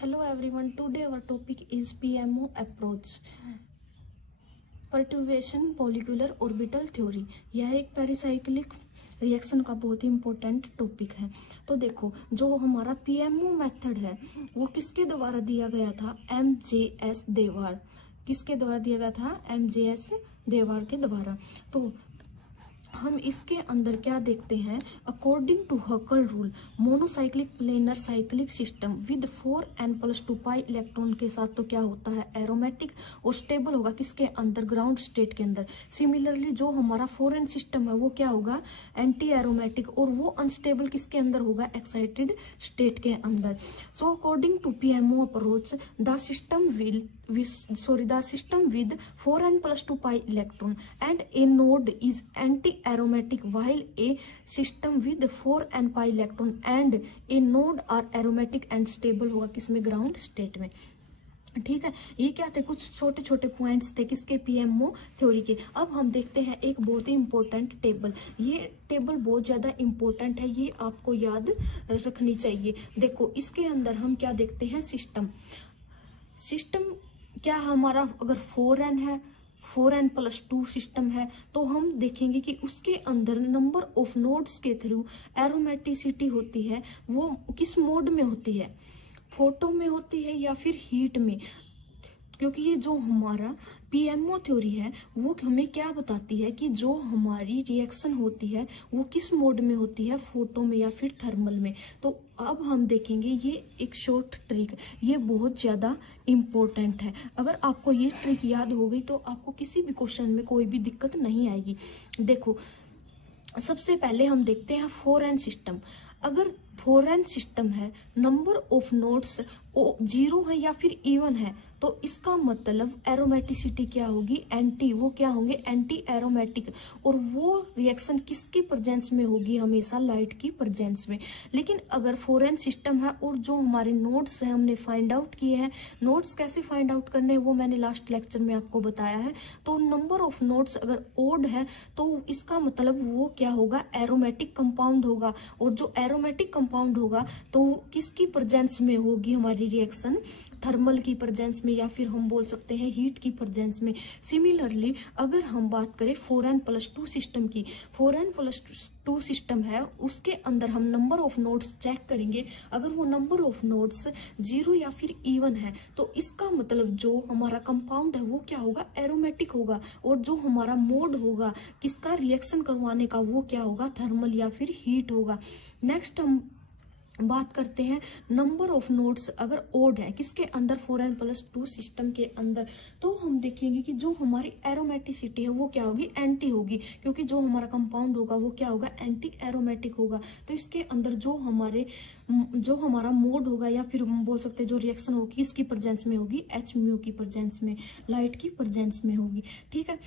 Hello everyone, today our topic is PMO approach, perturbation molecular orbital theory। यह एक pericyclic reaction का बहुत ही important topic है। तो देखो, जो हमारा PMO मेथड है वो किसके द्वारा दिया गया था? MJS देवार। किसके द्वारा दिया गया था? MJS देवार के द्वारा। तो हम इसके अंदर क्या देखते हैं? According to Huckel rule, monocyclic planar cyclic system with 4n+2 pi electron के साथ तो क्या होता है? एरोमेटिक और स्टेबल होगा। किसके अंदर? ग्राउंड स्टेट के अंदर। सिमिलरली जो हमारा 4n सिस्टम है वो क्या होगा? एंटी एरोमेटिक, और वो अनस्टेबल किसके अंदर होगा? एक्साइटेड स्टेट के अंदर। So according to PMO approach, the system with 4n+2 pi electron and a node is anti-aromatic, while a system with 4n pi electron and a node are aromatic and stable होगा किसमें? Ground state में। ठीक है, ये क्या थे? कुछ छोटे छोटे पॉइंट्स थे किसके? PMO थ्योरी के। अब हम देखते हैं एक बहुत ही इंपॉर्टेंट टेबल। ये टेबल बहुत ज्यादा इंपॉर्टेंट है, ये आपको याद रखनी चाहिए। देखो, इसके अंदर हम क्या देखते हैं? सिस्टम क्या हमारा अगर 4n है, 4n+2 सिस्टम है, तो हम देखेंगे कि उसके अंदर नंबर ऑफ नोड्स के थ्रू एरोमेटिसिटी होती है वो किस मोड में होती है? फोटो में होती है या फिर हीट में? क्योंकि ये जो हमारा PMO थ्योरी है वो हमें क्या बताती है कि जो हमारी रिएक्शन होती है वो किस मोड में होती है? फोटो में या फिर थर्मल में। तो अब हम देखेंगे ये एक शॉर्ट ट्रिक, ये बहुत ज्यादा इम्पोर्टेंट है। अगर आपको ये ट्रिक याद हो गई तो आपको किसी भी क्वेश्चन में कोई भी दिक्कत नहीं आएगी। देखो, सबसे पहले हम देखते हैं 4n सिस्टम। अगर 4n सिस्टम है, नंबर ऑफ नोड्स 0 है या फिर इवन है, तो इसका मतलब एरोमेटिसिटी क्या होगी? एंटी। वो क्या होंगे? Anti aromatic. और वो रिएक्शन किसकी प्रेजेंस में होगी? हमेशा लाइट की प्रेजेंस में। लेकिन अगर 4n सिस्टम है और जो हमारे नोड्स है हमने फाइंड आउट किए हैं, नोड्स कैसे फाइंड आउट करने वो मैंने लास्ट लेक्चर में आपको बताया है। तो नंबर ऑफ नोड्स अगर ओड है तो इसका मतलब वो क्या होगा? एरोमेटिक कंपाउंड होगा। और जो एरोमेटिक कंपाउंड होगा तो किसकी प्रेजेंस में होगी हमारी रिएक्शन? थर्मल की प्रेजेंस में, या फिर हम बोल सकते हैं हीट की प्रेजेंस में। सिमिलरली अगर हम बात करें 4n+2 सिस्टम की, 4n+2 सिस्टम है, उसके अंदर हम नंबर ऑफ नोड्स चेक करेंगे। अगर वो नंबर ऑफ नोड्स 0 या फिर इवन है तो इसका मतलब जो हमारा कंपाउंड है वो क्या होगा? एरोमेटिक होगा। और जो हमारा मोड होगा किसका रिएक्शन करवाने का वो क्या होगा? थर्मल या फिर हीट होगा। नेक्स्ट हम बात करते हैं नंबर ऑफ नोड्स अगर ओड है किसके अंदर? 4n+2 सिस्टम के अंदर। तो हम देखेंगे कि जो हमारी एरोमेटिसिटी है वो क्या होगी? एंटी होगी, क्योंकि जो हमारा कंपाउंड होगा वो क्या होगा? एंटी एरोमेटिक होगा। तो इसके अंदर जो हमारा मोड होगा या फिर हम बोल सकते हैं जो रिएक्शन होगी इसकी प्रेजेंस में होगी? hµ की प्रेजेंस में, लाइट की प्रेजेंस में होगी। ठीक है,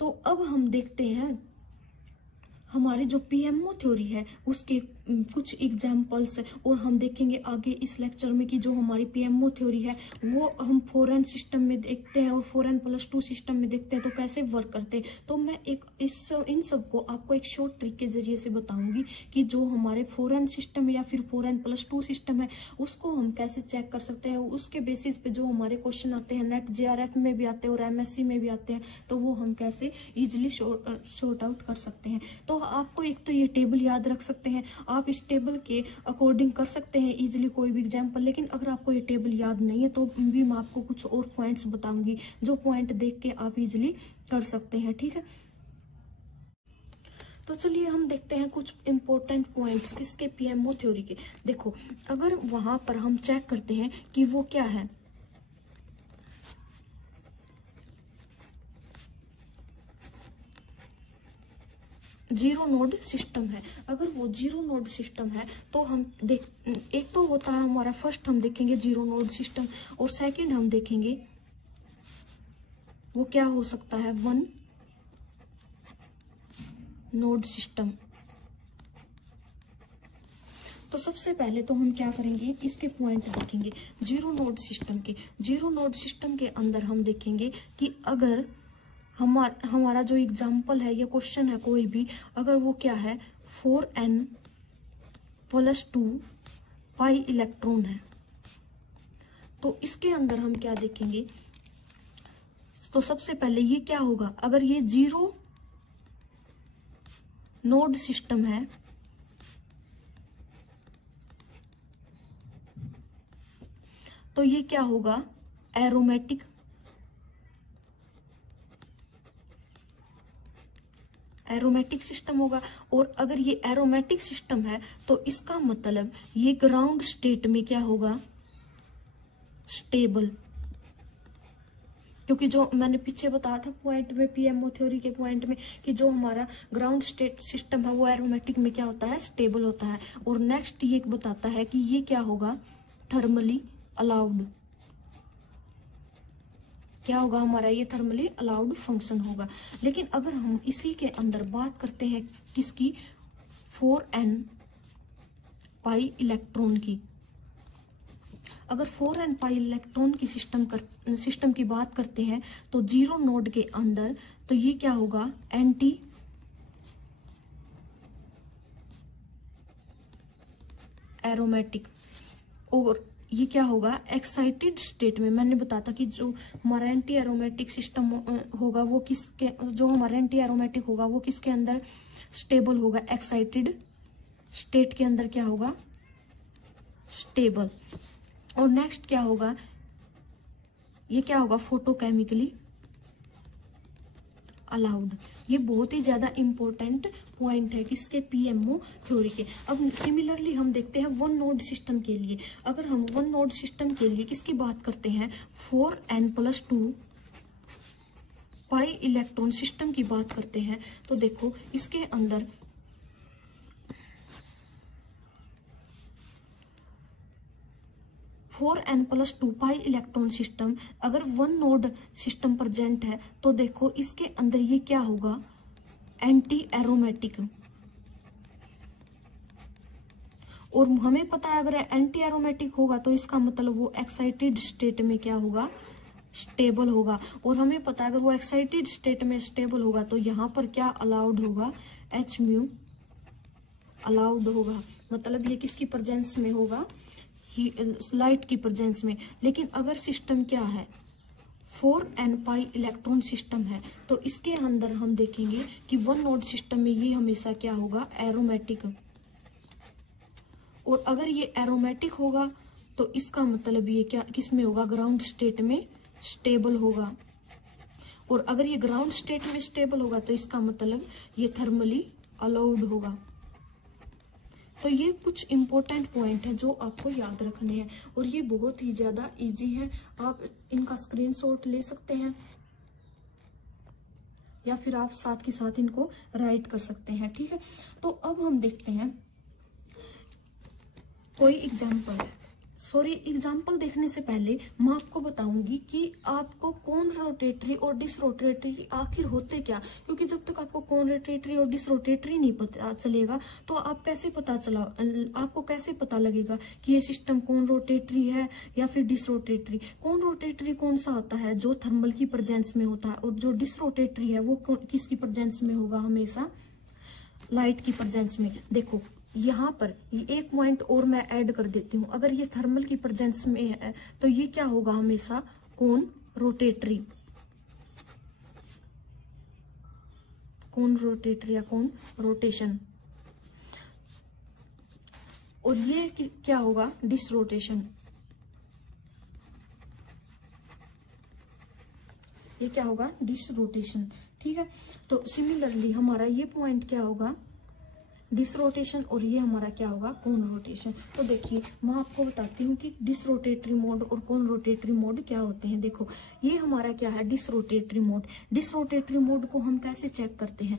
तो अब हम देखते हैं हमारी जो PMO थ्योरी है उसके कुछ एग्जाम्पल्स, और हम देखेंगे आगे इस लेक्चर में कि जो हमारी PMO थ्योरी है वो हम 4n सिस्टम में देखते हैं और 4n+2 सिस्टम में देखते हैं तो कैसे वर्क करते हैं। तो मैं इन सबको आपको एक शॉर्ट ट्रिक के जरिए से बताऊंगी कि जो हमारे 4n सिस्टम है या फिर 4n+2 सिस्टम है उसको हम कैसे चेक कर सकते हैं। उसके बेसिस पे जो हमारे क्वेश्चन आते हैं नेट JRF में भी आते हैं और MSc में भी आते हैं, तो वो हम कैसे इजिली सॉर्ट आउट कर सकते हैं। तो आपको एक तो ये टेबल याद रख सकते हैं, आप इस टेबल के अकॉर्डिंग कर सकते हैं इजीली कोई भी एग्जांपल। लेकिन अगर आपको ये टेबल याद नहीं है तो भी मैं आपको कुछ और पॉइंट्स बताऊंगी जो पॉइंट देख के आप इजीली कर सकते हैं। ठीक है, तो चलिए हम देखते हैं कुछ इंपॉर्टेंट पॉइंट्स किसके? PMO थ्योरी के। देखो, अगर वहां पर हम चेक करते हैं कि वो क्या है, जीरो नोड सिस्टम है। अगर वो जीरो नोड सिस्टम है तो हम एक तो होता है हमारा फर्स्ट हम देखेंगे जीरो नोड सिस्टम, और सेकंड हम देखेंगे वो क्या हो सकता है? 1 नोड सिस्टम। तो सबसे पहले तो हम क्या करेंगे? इसके पॉइंट देखेंगे जीरो नोड सिस्टम के। जीरो नोड सिस्टम के अंदर हम देखेंगे कि अगर हमारा जो एग्जाम्पल है या क्वेश्चन है कोई भी, अगर वो क्या है? 4n+2 पाई इलेक्ट्रॉन है, तो इसके अंदर हम क्या देखेंगे, तो सबसे पहले ये क्या होगा, अगर ये 0 नोड सिस्टम है तो ये क्या होगा, एरोमेटिक सिस्टम होगा। और अगर ये एरोमेटिक सिस्टम है तो इसका मतलब ये ग्राउंड स्टेट में क्या होगा, स्टेबल। क्योंकि जो मैंने पीछे बताया था पॉइंट में, पीएमओ थ्योरी के पॉइंट में, कि जो हमारा ग्राउंड स्टेट सिस्टम है वो एरोमेटिक में क्या होता है, स्टेबल होता है। और नेक्स्ट ये बताता है कि ये क्या होगा, थर्मली अलाउड। क्या होगा हमारा, ये थर्मली अलाउड फंक्शन होगा। लेकिन अगर हम इसी के अंदर बात करते हैं किसकी, 4n पाई इलेक्ट्रॉन की, अगर 4n पाई इलेक्ट्रॉन की सिस्टम की बात करते हैं तो 0 नोड के अंदर तो ये क्या होगा, एंटी एरोमेटिक। और ये क्या होगा, एक्साइटेड स्टेट में। मैंने बताया था कि जो हमारा एंटी एरोमेटिक सिस्टम होगा वो किसके, जो हमारा एंटी एरोमेटिक होगा वो किसके अंदर स्टेबल होगा, एक्साइटेड स्टेट के अंदर क्या होगा, स्टेबल। और नेक्स्ट क्या होगा, ये क्या होगा, फोटोकेमिकली अलाउड। ये बहुत ही ज्यादा इंपॉर्टेंट पॉइंट है किसके, पीएमओ थ्योरी के। अब सिमिलरली हम देखते हैं 1 नोड सिस्टम के लिए। अगर हम 1 नोड सिस्टम के लिए किसकी बात करते हैं, 4n+2 पाई इलेक्ट्रॉन सिस्टम की बात करते हैं तो देखो इसके अंदर 4n+2 पाई इलेक्ट्रॉन सिस्टम, अगर 1 नोड सिस्टम प्रेजेंट है तो देखो इसके अंदर ये क्या होगा, एंटी एरोमेटिक। और हमें पता है अगर एंटी एरोमेटिक होगा तो इसका मतलब वो एक्साइटेड स्टेट में क्या होगा, स्टेबल होगा। और हमें पता है अगर वो एक्साइटेड स्टेट में स्टेबल होगा तो यहाँ पर क्या अलाउड होगा, Hµ अलाउड होगा। मतलब ये किसकी प्रेजेंस में होगा, लाइट की प्रेजेंस में। लेकिन अगर सिस्टम क्या है, 4n पाई इलेक्ट्रॉन सिस्टम है तो इसके अंदर हम देखेंगे कि 1 नोड सिस्टम में ये हमेशा क्या होगा, एरोमेटिक। और अगर ये एरोमेटिक होगा तो इसका मतलब ये क्या किस में होगा, ग्राउंड स्टेट में स्टेबल होगा। और अगर ये ग्राउंड स्टेट में स्टेबल होगा तो इसका मतलब ये थर्मली अलाउड होगा। तो ये कुछ इंपॉर्टेंट पॉइंट है जो आपको याद रखने हैं और ये बहुत ही ज्यादा इजी है। आप इनका स्क्रीनशॉट ले सकते हैं या फिर आप साथ के साथ इनको राइट कर सकते हैं, ठीक है। तो अब हम देखते हैं कोई एग्जाम्पल है। एग्जाम्पल देखने से पहले मैं आपको बताऊंगी कि आपको कौन रोटेटरी और डिसरोटेटरी आखिर होते क्या, क्योंकि जब तक आपको कौन रोटेटरी और डिसरोटेटरी नहीं पता चलेगा तो आपको कैसे पता लगेगा कि ये सिस्टम कौन रोटेटरी है या फिर डिसरोटेटरी। कौन रोटेटरी कौन सा होता है, जो थर्मल की प्रेजेंस में होता है, और जो डिसरोटेटरी है वो किसकी प्रेजेंस में होगा, हमेशा लाइट की प्रेजेंस में। देखो यहाँ पर एक पॉइंट और मैं ऐड कर देती हूँ, अगर ये थर्मल की प्रेजेंस में है तो ये क्या होगा, हमेशा कौन रोटेटरी या कौन रोटेशन। और ये क्या होगा, डिसरोटेशन। ये क्या होगा, डिसरोटेशन, ठीक है। तो सिमिलरली हमारा ये पॉइंट क्या होगा, डिसरोटेशन, और ये हमारा क्या होगा, कौन रोटेशन। तो देखिए मैं आपको बताती हूँ कि डिसरोटेटरी मोड और कौन रोटेटरी मोड क्या होते हैं। देखो ये हमारा क्या है, डिसरोटेटरी मोड। डिसरोटेटरी मोड को हम कैसे चेक करते हैं,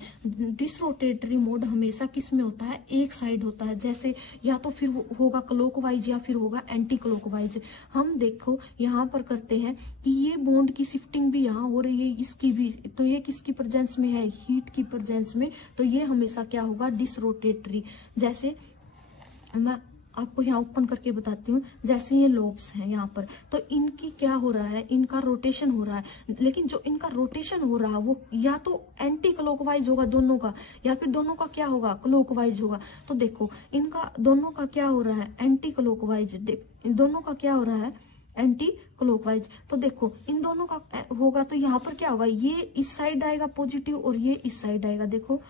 डिसरोटेटरी मोड हमेशा किस में होता है, एक साइड होता है। जैसे या तो फिर होगा क्लॉकवाइज या फिर होगा एंटी क्लॉकवाइज। हम देखो यहाँ पर करते हैं कि ये बॉन्ड की शिफ्टिंग भी यहाँ हो रही है, इसकी भी, तो ये किसकी प्रेजेंस में है, हीट की प्रेजेंस में, तो ये हमेशा क्या होगा, डिसरोटेटरी। जैसे मैं आपको यहाँ ओपन करके बताती हूँ, जैसे ये लोब्स हैं यहाँ पर, तो इनकी क्या हो रहा है, इनका रोटेशन हो रहा है। लेकिन जो इनका रोटेशन हो रहा है वो या तो एंटी क्लॉकवाइज होगा दोनों का, या फिर दोनों का क्या होगा, क्लॉकवाइज होगा। तो देखो इनका दोनों का क्या हो रहा है, एंटी क्लॉकवाइज। दोनों का क्या हो रहा है, एंटी क्लॉकवाइज। तो देखो इन दोनों का होगा तो यहाँ पर क्या होगा, ये इस साइड आएगा पॉजिटिव और ये इस साइड आएगा। देखो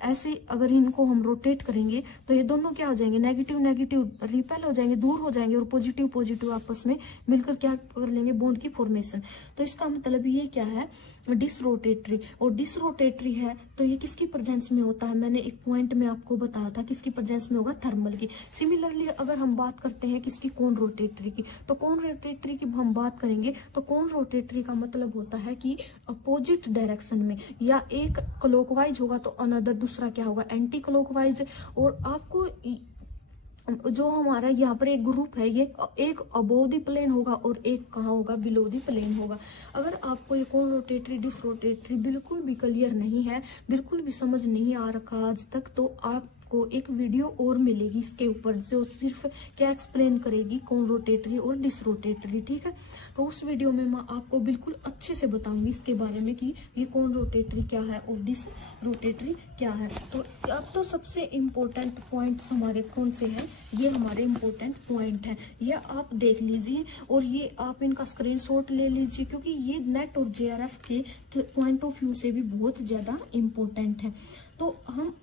ऐसे अगर इनको हम रोटेट करेंगे तो ये दोनों क्या हो जाएंगे, नेगेटिव नेगेटिव रिपेल हो जाएंगे, दूर हो जाएंगे, और पॉजिटिव पॉजिटिव आपस में मिलकर क्या कर लेंगे, बॉन्ड की फॉर्मेशन। तो इसका मतलब ये क्या है, डिसरोटेटरी। और डिसरोटेटरी है तो ये किसकी प्रेजेंस में होता है, मैंने एक पॉइंट में आपको बताया था किसकी प्रेजेंस में होगा, थर्मल की। सिमिलरली अगर हम बात करते हैं किसकी, कौन रोटेटरी की, तो कौन रोटेटरी की हम बात करेंगे तो कौन रोटेटरी का मतलब होता है कि अपोजिट डायरेक्शन में, या एक क्लॉकवाइज होगा तो अनदर दूसरा क्या होगा, एंटी क्लॉकवाइज। और आपको जो हमारा यहाँ पर एक ग्रुप है, ये एक अबोव द प्लेन होगा और एक कहाँ होगा, बिलो द प्लेन होगा। अगर आपको ये कौन रोटेटरी डिसरोटेटरी बिल्कुल भी क्लियर नहीं है, बिल्कुल भी समझ नहीं आ रखा आज तक, तो आपको एक वीडियो और मिलेगी इसके ऊपर जो सिर्फ क्या एक्सप्लेन करेगी, कौन रोटेटरी और डिसरोटेटरी, ठीक है। तो उस वीडियो में मैं आपको बिल्कुल अच्छे से बताऊंगी इसके बारे में कि ये कौन रोटेटरी क्या है और डिस रोटेटरी क्या है। तो अब तो सबसे इम्पोर्टेंट पॉइंट्स हमारे कौन से हैं, ये हमारे इम्पोर्टेंट पॉइंट हैं, ये आप देख लीजिए और ये आप इनका स्क्रीनशॉट ले लीजिए, क्योंकि ये नेट और जेआरएफ के पॉइंट ऑफ व्यू से भी बहुत ज्यादा इम्पोर्टेंट है। तो हम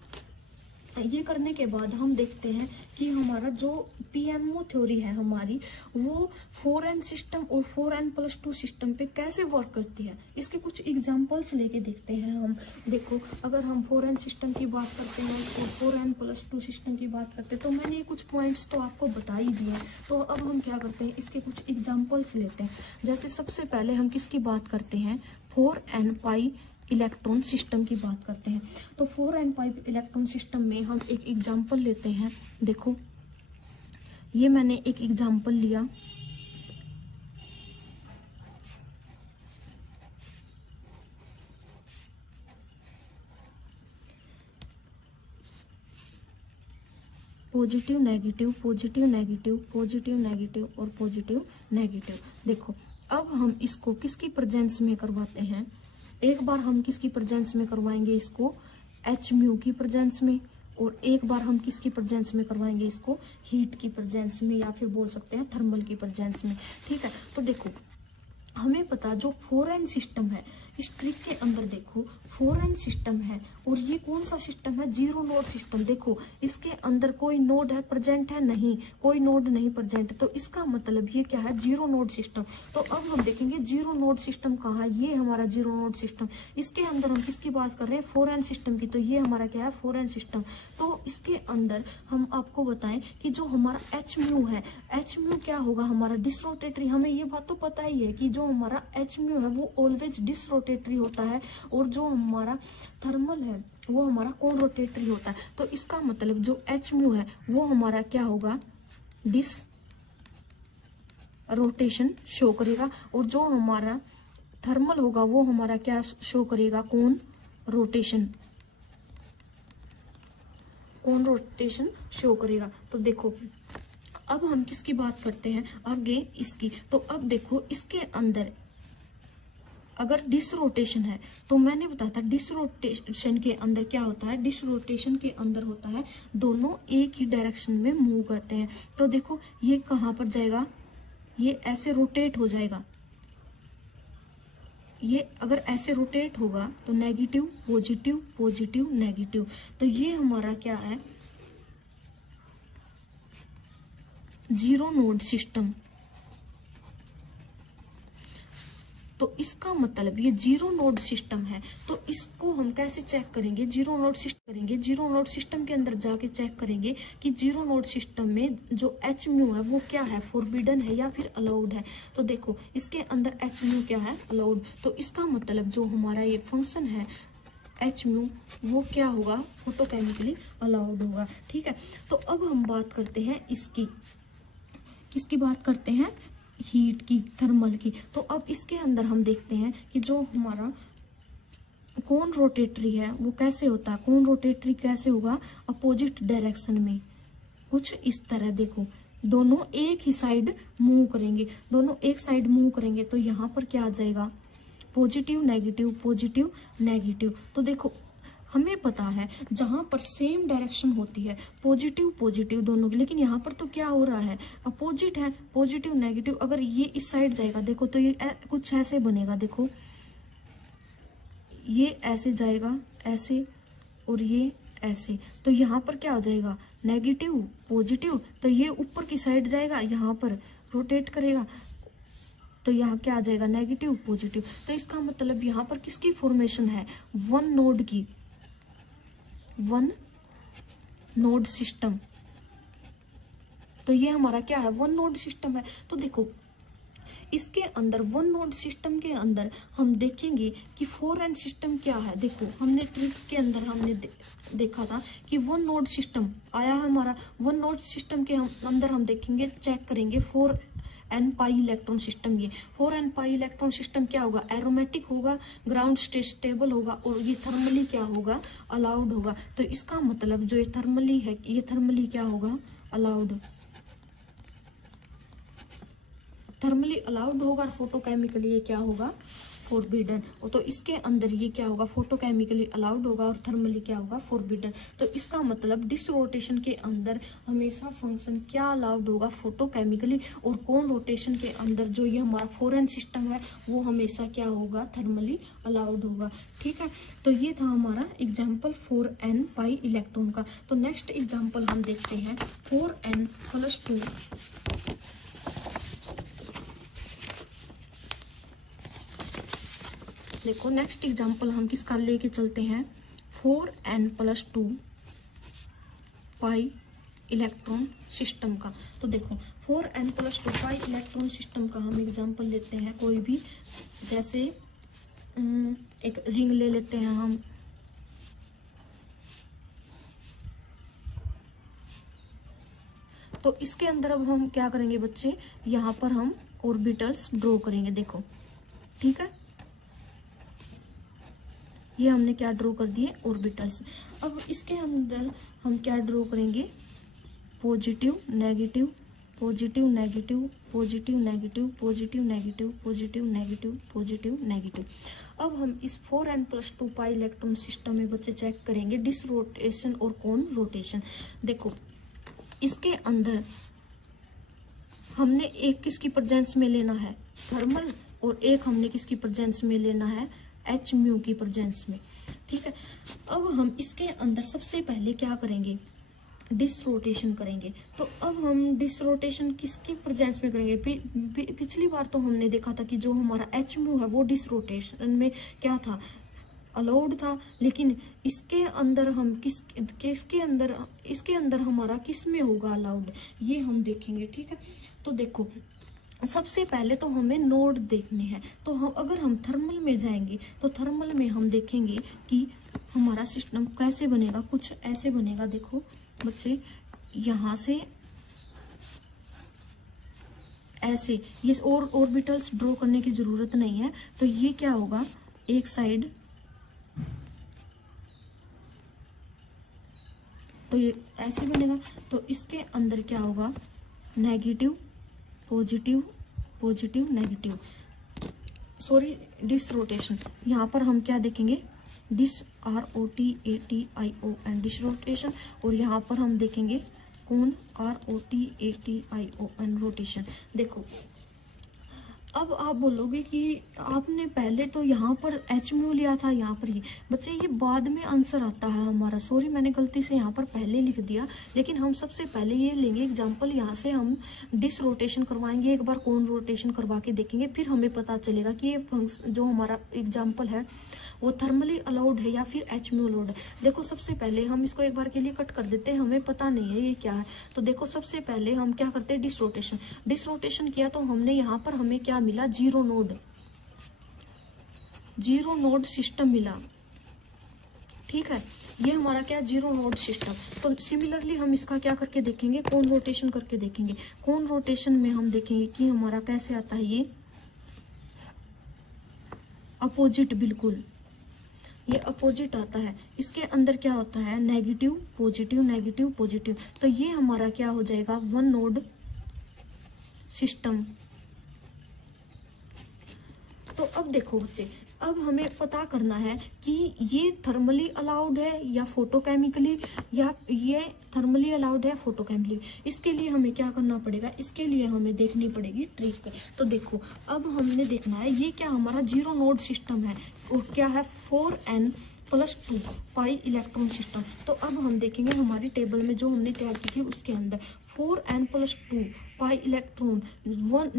ये करने के बाद हम देखते हैं कि हमारा जो पीएमओ थ्योरी है हमारी, वो 4n सिस्टम और 4n+2 सिस्टम पे कैसे वर्क करती है, इसके कुछ एग्जांपल्स लेके देखते हैं हम। देखो अगर हम 4n सिस्टम की बात करते हैं और 4n+2 सिस्टम की बात करते हैं, तो मैंने कुछ पॉइंट्स तो आपको बता ही दिए। तो अब हम क्या करते हैं, इसके कुछ एग्जाम्पल्स लेते हैं। जैसे सबसे पहले हम किसकी बात करते हैं, 4n पाई इलेक्ट्रॉन सिस्टम की बात करते हैं। तो 4n पाई इलेक्ट्रॉन सिस्टम में हम एक एग्जांपल लेते हैं। देखो ये मैंने एक एग्जांपल लिया, positive negative positive negative positive negative और पॉजिटिव नेगेटिव। देखो अब हम इसको किसकी प्रेजेंस में करवाते हैं, एक बार हम किसकी प्रेजेंस में करवाएंगे इसको, एच म्यू की प्रेजेंस में, और एक बार हम किसकी प्रेजेंस में करवाएंगे इसको, हीट की प्रेजेंस में, या फिर बोल सकते हैं थर्मल की प्रेजेंस में, ठीक है। तो देखो हमें पता जो 4n सिस्टम है, इस ट्रिक के अंदर देखो 4n सिस्टम है और ये कौन सा सिस्टम है, जीरो नोड सिस्टम। देखो इसके अंदर कोई नोड है प्रेजेंट है, नहीं कोई नोड नहीं प्रेजेंट, तो इसका मतलब ये क्या है, जीरो नोड सिस्टम। तो अब हम देखेंगे जीरो नोड सिस्टम कहाँ है, ये हमारा जीरो नोड सिस्टम। इसके अंदर हम किसकी बात कर रहे हैं, 4n सिस्टम की। तो ये हमारा क्या है, 4n सिस्टम। तो इसके अंदर हम आपको बताएं कि जो हमारा एच म्यू है, एच म्यू क्या होगा हमारा, डिसरोटेटरी। हमें ये बात तो पता ही है कि जो हमारा एच म्यू है वो ऑलवेज डिसरोटेटरी होता है, और जो हमारा थर्मल है वो हमारा कौन रोटेटरी होता है। तो इसका मतलब जो एच म्यू है वो हमारा क्या होगा, डिस रोटेशन शो करेगा, और जो हमारा थर्मल होगा वो हमारा क्या शो करेगा, कौन रोटेशन शो करेगा। तो देखो अब हम किसकी बात करते हैं आगे, इसकी। तो अब देखो इसके अंदर अगर डिसरोटेशन है, तो मैंने बताया था डिसरोटेशन के अंदर क्या होता है, डिसरोटेशन के अंदर होता है दोनों एक ही डायरेक्शन में मूव करते हैं। तो देखो ये कहाँ पर जाएगा, ये ऐसे रोटेट हो जाएगा, ये अगर ऐसे रोटेट होगा तो नेगेटिव पॉजिटिव पॉजिटिव नेगेटिव। तो ये हमारा क्या है, जीरो नोड सिस्टम। तो इसका मतलब ये जीरो नोड सिस्टम है। तो इसको हम कैसे चेक करेंगे, जीरो नोड सिस्टम के अंदर जाके चेक करेंगे कि जीरो नोड सिस्टम में जो एच म्यू है वो क्या है, फोरबिडन है या फिर अलाउड है। तो देखो इसके अंदर एच म्यू क्या है, अलाउड। तो इसका मतलब जो हमारा ये फंक्शन है एच म्यू वो क्या होगा, फोटोकेमिकली अलाउड होगा, ठीक है। तो अब हम बात करते हैं इसकी, किसकी बात करते हैं, हीट की, थर्मल की। तो अब इसके अंदर हम देखते हैं कि जो हमारा कौन रोटेटरी है वो कैसे होता है, कौन रोटेटरी कैसे होगा, अपोजिट डायरेक्शन में, कुछ इस तरह। देखो दोनों एक ही साइड मूव करेंगे, दोनों एक साइड मूव करेंगे, तो यहाँ पर क्या आ जाएगा, पॉजिटिव नेगेटिव पॉजिटिव नेगेटिव। तो देखो हमें पता है जहां पर सेम डायरेक्शन होती है पॉजिटिव पॉजिटिव दोनों की, लेकिन यहाँ पर तो क्या हो रहा है, अपोजिट है, पॉजिटिव नेगेटिव। अगर ये इस साइड जाएगा देखो तो ये कुछ ऐसे बनेगा, देखो ये ऐसे जाएगा ऐसे और ये ऐसे, तो यहाँ पर क्या हो जाएगा नेगेटिव पॉजिटिव। तो ये ऊपर की साइड जाएगा, यहाँ पर रोटेट करेगा तो यहाँ क्या आ जाएगा नेगेटिव पॉजिटिव। तो इसका मतलब यहाँ पर किसकी फॉर्मेशन है, वन नोड की, वन नोड सिस्टम। तो ये हमारा क्या है, वन नोड सिस्टम है। तो देखो इसके अंदर वन नोड सिस्टम के अंदर हम देखेंगे कि 4n सिस्टम क्या है। देखो हमने ट्रिक के अंदर हमने देखा था कि वन नोड सिस्टम आया है हमारा। वन नोड सिस्टम के अंदर हम देखेंगे, चेक करेंगे 4n पाई इलेक्ट्रॉन सिस्टम। ये 4n पाई इलेक्ट्रॉन सिस्टम क्या होगा, एरोमेटिक होगा, ग्राउंड स्टेट स्टेबल होगा और ये थर्मली क्या होगा, अलाउड होगा। तो इसका मतलब जो ये थर्मली है, ये थर्मली क्या होगा, अलाउड, थर्मली अलाउड होगा और फोटोकेमिकली ये क्या होगा, फॉरबिडन। तो इसके अंदर ये क्या होगा, फोटोकेमिकली अलाउड होगा और थर्मली क्या होगा, फॉरबिडन। तो इसका मतलब डिस रोटेशन के अंदर हमेशा फंक्शन क्या अलाउड होगा, फोटोकेमिकली, और कौन रोटेशन के अंदर जो ये हमारा 4n सिस्टम है वो हमेशा क्या होगा, थर्मली अलाउड होगा। ठीक है, तो ये था हमारा एग्जाम्पल 4n पाई इलेक्ट्रॉन का। तो नेक्स्ट एग्जाम्पल हम देखते हैं 4n+2। देखो नेक्स्ट एग्जाम्पल हम किसका लेके चलते हैं, 4n+2 पाई इलेक्ट्रॉन सिस्टम का। तो देखो 4n+2 पाई इलेक्ट्रॉन सिस्टम का हम एग्जाम्पल लेते हैं कोई भी, जैसे एक रिंग ले लेते हैं हम, तो इसके अंदर अब हम क्या करेंगे बच्चे, यहाँ पर हम ऑर्बिटल्स ड्रॉ करेंगे। देखो ठीक है, ये हमने क्या ड्रॉ कर दिए, ऑर्बिटल्स। अब इसके अंदर हम क्या ड्रॉ करेंगे, positive negative, positive negative, positive negative, positive negative, positive negative, positive negative. अब हम इस 4n+2 पाई इलेक्ट्रॉन सिस्टम में बच्चे चेक करेंगे डिस रोटेशन और कौन रोटेशन। देखो इसके अंदर हमने एक किसकी प्रेजेंस में लेना है, थर्मल, और एक हमने किसकी प्रेजेंस में लेना है, एच म्यू की प्रेजेंस में। ठीक है, अब हम इसके अंदर सबसे पहले क्या करेंगे, डिस रोटेशन करेंगे। तो अब हम डिस रोटेशन किसकी प्रेजेंस में करेंगे, पिछली बार तो हमने देखा था कि जो हमारा एच म्यू है वो डिस रोटेशन में क्या था, अलाउड था, लेकिन इसके अंदर हम इसके अंदर हमारा किस में होगा अलाउड, ये हम देखेंगे। ठीक है, तो देखो सबसे पहले तो हमें नोड देखने हैं। तो हम अगर हम थर्मल में जाएंगे तो थर्मल में हम देखेंगे कि हमारा सिस्टम कैसे बनेगा, कुछ ऐसे बनेगा। देखो बच्चे यहाँ से ऐसे, ये और ऑर्बिटल्स ड्रॉ करने की जरूरत नहीं है। तो ये क्या होगा, एक साइड, तो ये ऐसे बनेगा। तो इसके अंदर क्या होगा, negative positive, positive negative, sorry disrotation. यहाँ पर हम क्या देखेंगे, डिस ROTATION डिस रोटेशन, और यहाँ पर हम देखेंगे कौन, ROTATION रोटेशन। देखो अब आप बोलोगे कि आपने पहले तो यहाँ पर एच म्यू लिया था, यहाँ पर ये बच्चे ये बाद में आंसर आता है हमारा, सॉरी मैंने गलती से यहाँ पर पहले लिख दिया। लेकिन हम सबसे पहले ये लेंगे एग्जांपल, यहाँ से हम डिस रोटेशन करवाएंगे, एक बार कौन रोटेशन करवा के देखेंगे, फिर हमें पता चलेगा कि ये फंक्शन जो हमारा एग्जाम्पल है वो थर्मली अलाउड है या फिर एच म्यू अलाउड है। देखो सबसे पहले हम इसको एक बार के लिए कट कर देते हैं, हमें पता नहीं है ये क्या है। तो देखो सबसे पहले हम क्या करते हैं, डिस रोटेशन। डिस रोटेशन किया तो हमने यहाँ पर हमें क्या मिला, जीरो नोड सिस्टम मिला। ठीक है, ये हमारा क्या, जीरो नोड सिस्टम। तो सिमिलरली हम इसका क्या करके देखेंगे, कौन रोटेशन करके देखेंगे। कौन रोटेशन में हम देखेंगे कि हमारा कैसे आता है, ये अपोजिट, बिल्कुल ये अपोजिट आता है। इसके अंदर क्या होता है, नेगेटिव पॉजिटिव, नेगेटिव पॉजिटिव। तो ये हमारा क्या हो जाएगा, वन नोड सिस्टम। तो अब देखो बच्चे, अब हमें पता करना है कि ये थर्मली अलाउड है या फोटोकेमिकली, या ये थर्मली अलाउड है फोटोकेमिकली। इसके लिए हमें क्या करना पड़ेगा, इसके लिए हमें देखनी पड़ेगी ट्रिक। तो देखो अब हमने देखना है ये क्या हमारा 0 नोड सिस्टम है और क्या है 4n+2 पाई इलेक्ट्रॉन सिस्टम। तो अब हम देखेंगे हमारी टेबल में जो हमने तैयार की थी उसके अंदर 4n+2 pi electron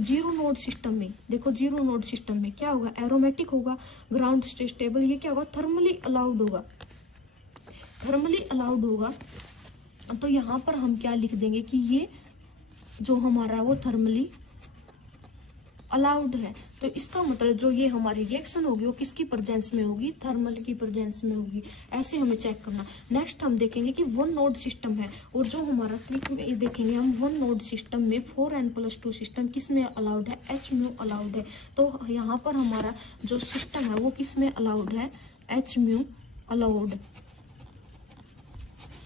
0 node system में, देखो 0 नोड सिस्टम में क्या होगा, एरोमेटिक होगा, ग्राउंड स्टेबल, ये क्या होगा, थर्मली अलाउड होगा, थर्मली अलाउड होगा। तो यहाँ पर हम क्या लिख देंगे कि ये जो हमारा वो थर्मली अलाउड है। तो इसका मतलब जो ये हमारी रिएक्शन होगी वो किसकी प्रेजेंस में होगी, थर्मल की प्रेजेंस में होगी। ऐसे हमें चेक करना। नेक्स्ट हम देखेंगे कि 1 नोड सिस्टम है और जो हमारा ट्रिक में देखेंगे हम 1 नोड सिस्टम में 4n+2 सिस्टम किस में अलाउड है, hµ अलाउड है। तो यहाँ पर हमारा जो सिस्टम है वो किस में अलाउड है, hµ अलाउड।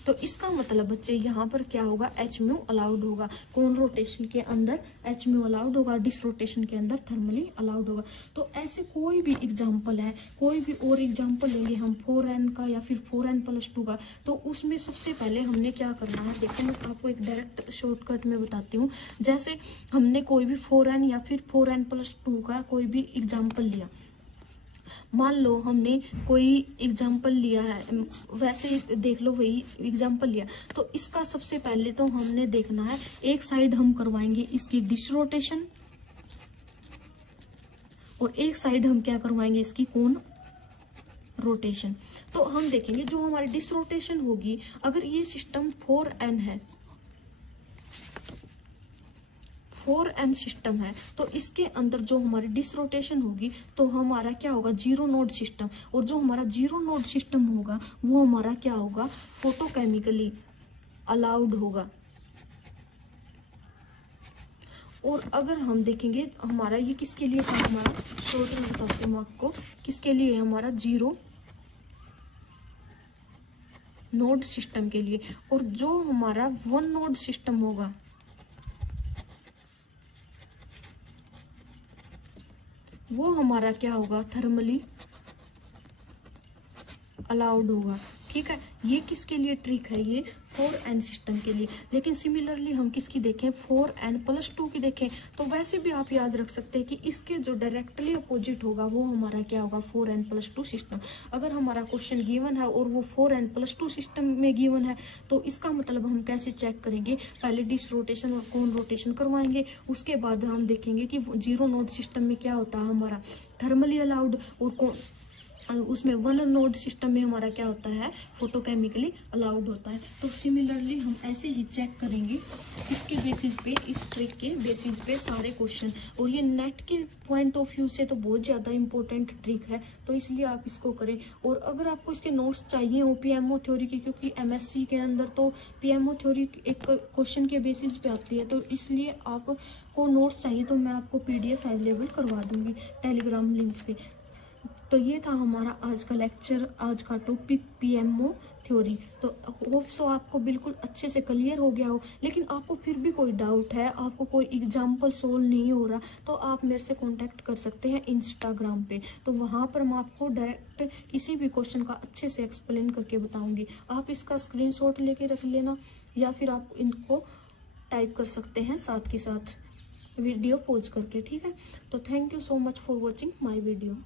तो इसका मतलब बच्चे यहाँ पर क्या होगा, hµ अलाउड होगा। कौन रोटेशन के अंदर hµ अलाउड होगा, डिस रोटेशन के अंदर थर्मली अलाउड होगा। तो ऐसे कोई भी एग्जांपल है, कोई भी और एग्जांपल लेंगे हम 4n का या फिर 4n+2 का, तो उसमें सबसे पहले हमने क्या करना है, देखो मैं आपको एक डायरेक्ट शॉर्टकट में बताती हूँ। जैसे हमने कोई भी 4n या फिर 4n+2 का कोई भी एग्जाम्पल लिया, मान लो हमने कोई एग्जाम्पल लिया है, वैसे देख लो वही एग्जाम्पल लिया, तो इसका सबसे पहले तो हमने देखना है, एक साइड हम करवाएंगे इसकी डिस रोटेशन और एक साइड हम क्या करवाएंगे इसकी कोन रोटेशन। तो हम देखेंगे जो हमारी डिस रोटेशन होगी, अगर ये सिस्टम 4n है, 4n सिस्टम है, तो इसके अंदर जो हमारी डिस रोटेशन होगी तो हमारा क्या होगा, 0 नोड सिस्टम। और जो हमारा 0 नोड सिस्टम होगा वो हमारा क्या होगा, फोटोकेमिकली अलाउड होगा। और अगर हम देखेंगे हमारा ये किसके लिए था, हमारा शॉर्ट में बताती हूँ आपको किसके लिए, हमारा 0 नोड सिस्टम के लिए। और जो हमारा 1 नोड सिस्टम होगा वो हमारा क्या होगा, थर्मली अलाउड होगा। ठीक है, ये किसके लिए ट्रिक है, ये 4n सिस्टम के लिए। लेकिन सिमिलरली हम किसकी देखें, 4n+2 की देखें, तो वैसे भी आप याद रख सकते हैं कि इसके जो डायरेक्टली अपोजिट होगा वो हमारा क्या होगा, 4n+2 सिस्टम। अगर हमारा क्वेश्चन गिवन है और वो 4n+2 सिस्टम में गिवन है, तो इसका मतलब हम कैसे चेक करेंगे, पहले डिस रोटेशन और कोन रोटेशन करवाएंगे, उसके बाद हम देखेंगे कि 0 नोड सिस्टम में क्या होता है हमारा थर्मली अलाउड, और उसमें 1 नोड सिस्टम में हमारा क्या होता है, फोटोकेमिकली अलाउड होता है। तो सिमिलरली हम ऐसे ही चेक करेंगे इसके बेसिस पे, इस ट्रिक के बेसिस पे सारे क्वेश्चन। और ये नेट के पॉइंट ऑफ व्यू से तो बहुत ज़्यादा इंपॉर्टेंट ट्रिक है, तो इसलिए आप इसको करें। और अगर आपको इसके नोट्स चाहिए हो पीएमओ थ्योरी की, क्योंकि एमएससी के अंदर तो पीएमओ थ्योरी एक क्वेश्चन के बेसिस पे आती है, तो इसलिए आपको नोट्स चाहिए तो मैं आपको PDF अवेलेबल करवा दूंगी टेलीग्राम लिंक पे। तो ये था हमारा आज का लेक्चर, आज का टॉपिक पीएमओ थ्योरी। तो होप सो आपको बिल्कुल अच्छे से क्लियर हो गया हो। लेकिन आपको फिर भी कोई डाउट है, आपको कोई एग्जाम्पल सोल्व नहीं हो रहा, तो आप मेरे से कांटेक्ट कर सकते हैं इंस्टाग्राम पे। तो वहां पर मैं आपको डायरेक्ट किसी भी क्वेश्चन का अच्छे से एक्सप्लेन करके बताऊंगी। आप इसका स्क्रीनशॉट लेके रख लेना, या फिर आप इनको टाइप कर सकते हैं साथ के साथ वीडियो पॉज करके। ठीक है, तो thank you so much for watching my video.